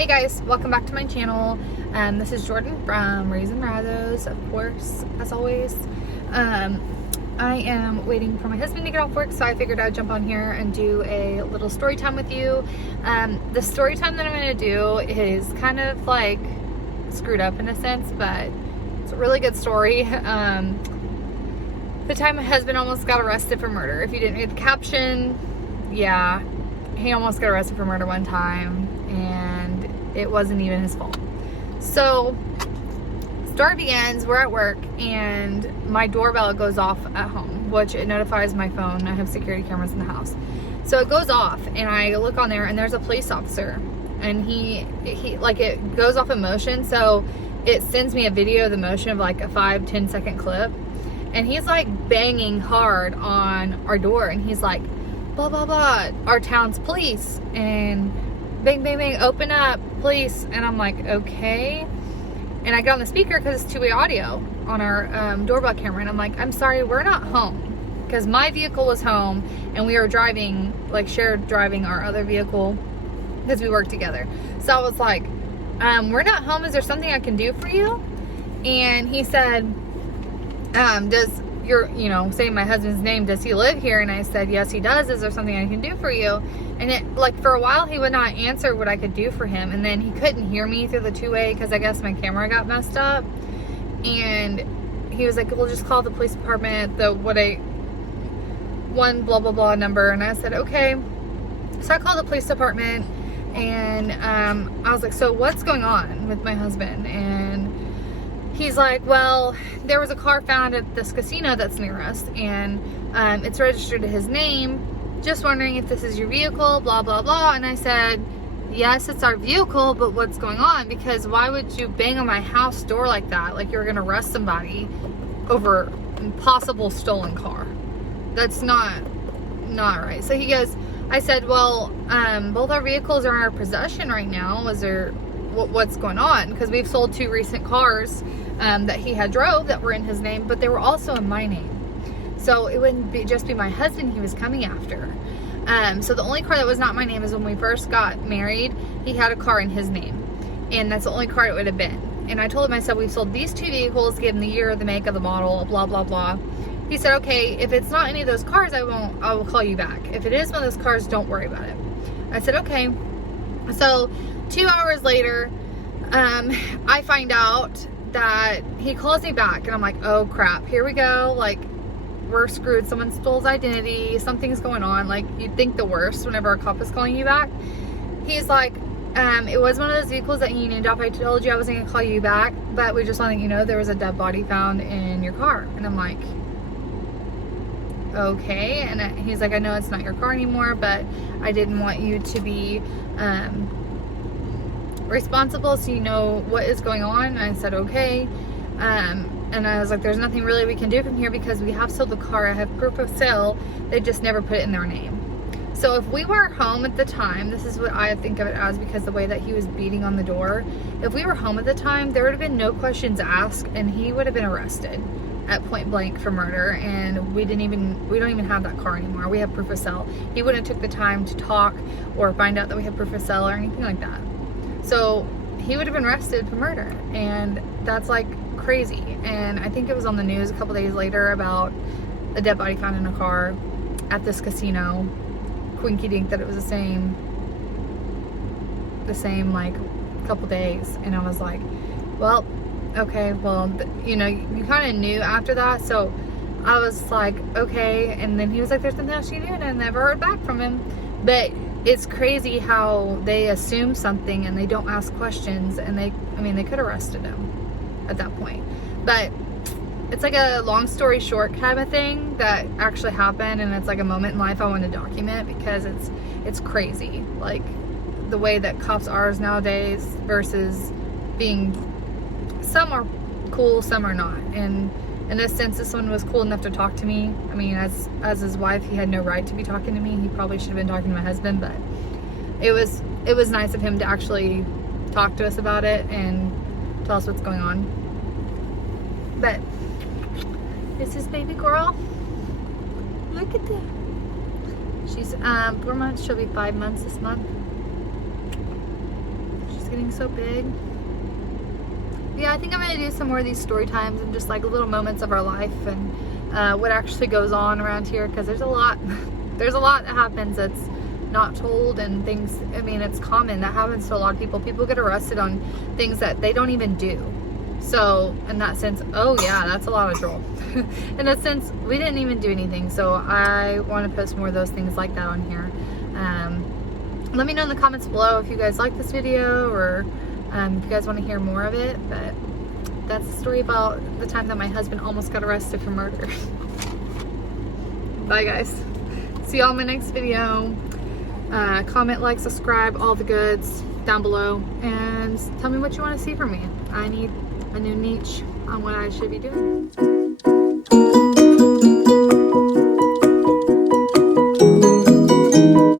Hey guys, welcome back to my channel. This is Jordan from Raising Razos, of course, as always. I am waiting for my husband to get off work, so I figured I'd jump on here and do a little story time with you. The story time that I'm going to do is kind of like screwed up in a sense, but it's a really good story. The time my husband almost got arrested for murder. If you didn't read the caption, yeah, he almost got arrested for murder one time, and it wasn't even his fault. So, story begins, we're at work, and my doorbell goes off at home, which it notifies my phone. I have security cameras in the house. So it goes off, and I look on there, and there's a police officer, and he like, it goes off in motion, so it sends me a video of the motion of like a 5-10 second clip, and he's like banging hard on our door, and he's like, blah blah blah, our town's police, and bang bang bang, open up, police. And I'm like, okay. And I get on the speaker because it's two-way audio on our doorbell camera, and I'm like, I'm sorry, we're not home, because my vehicle was home and we were driving, like shared driving our other vehicle because we work together. So I was like, we're not home, is there something I can do for you? And he said, does your, saying my husband's name, does he live here? And I said, yes, he does. Is there something I can do for you? And it, like, for a while he would not answer what I could do for him, and then he couldn't hear me through the two-way because I guess my camera got messed up. And he was like, well, just call the police department, one blah blah blah number. And I said, okay. So I called the police department, and I was like, so what's going on with my husband? And he's like, well, there was a car found at this casino that's near us, and it's registered to his name. Just wondering if this is your vehicle, blah, blah, blah. And I said, yes, it's our vehicle, but what's going on? Because why would you bang on my house door like that? Like you're going to arrest somebody over a possible stolen car. That's not right. So he goes, I said, well, both our vehicles are in our possession right now. Was there, what's going on? Because we've sold 2 recent cars that he had drove that were in his name, but they were also in my name. So it wouldn't just be my husband he was coming after. So the only car that was not my name is when we first got married, he had a car in his name. And that's the only car it would have been. And I told him, I said, we've sold these 2 vehicles, give him the year, the make, of the model, blah, blah, blah. He said, okay, if it's not any of those cars, I will call you back. If it is one of those cars, don't worry about it. I said, okay. So 2 hours later, I find out that he calls me back, and I'm like, oh crap, here we go. Like, we're screwed. Someone stole his identity. Something's going on. Like, you'd think the worst whenever a cop is calling you back. He's like, it was one of those vehicles that you named off. I told you I wasn't going to call you back, but we just want to let you know there was a dead body found in your car. And I'm like, okay. And he's like, I know it's not your car anymore, but I didn't want you to be responsible, so you know what is going on. And I said, okay. And I was like, there's nothing really we can do from here because we have sold the car. I have proof of sale. They just never put it in their name. So if we were home at the time, this is what I think of it as, because the way that he was beating on the door, if we were home at the time, there would have been no questions asked, and he would have been arrested at point blank for murder. And we don't even have that car anymore. We have proof of sale. He wouldn't have took the time to talk or find out that we have proof of sale or anything like that. So he would have been arrested for murder, and that's like crazy. And I think it was on the news a couple days later about a dead body found in a car at this casino. Quinky dink that it was the same like couple days. And I was like, well, okay, well, you kind of knew after that. So I was like, okay. And then he was like, there's nothing else you do, and I never heard back from him. But it's crazy how they assume something and they don't ask questions, and they could have arrested him at that point. But it's like a long story short kind of thing that actually happened, and it's like a moment in life I want to document because it's crazy, like the way that cops are nowadays versus being, some are cool, some are not. And in this sense, this one was cool enough to talk to me. I mean, as his wife, he had no right to be talking to me. He probably should have been talking to my husband, but it was nice of him to actually talk to us about it and tell us what's going on. But this is baby girl. Look at that. She's 4 months. She'll be 5 months this month. She's gonna getting so big. Yeah, I think I'm gonna do some more of these story times and just like little moments of our life and what actually goes on around here, because there's a lot there's a lot that happens that's not told, and things, I mean, it's common, that happens to a lot of people. People get arrested on things that they don't even do. So in that sense, oh yeah, that's a lot of troll. In a sense, we didn't even do anything. So I want to post more of those things like that on here. Let me know in the comments below if you guys like this video, or if you guys want to hear more of it. But that's the story about the time that my husband almost got arrested for murder. Bye guys. See y'all in my next video. Comment, like, subscribe, all the goods down below, and tell me what you want to see from me. I need a new niche on what I should be doing.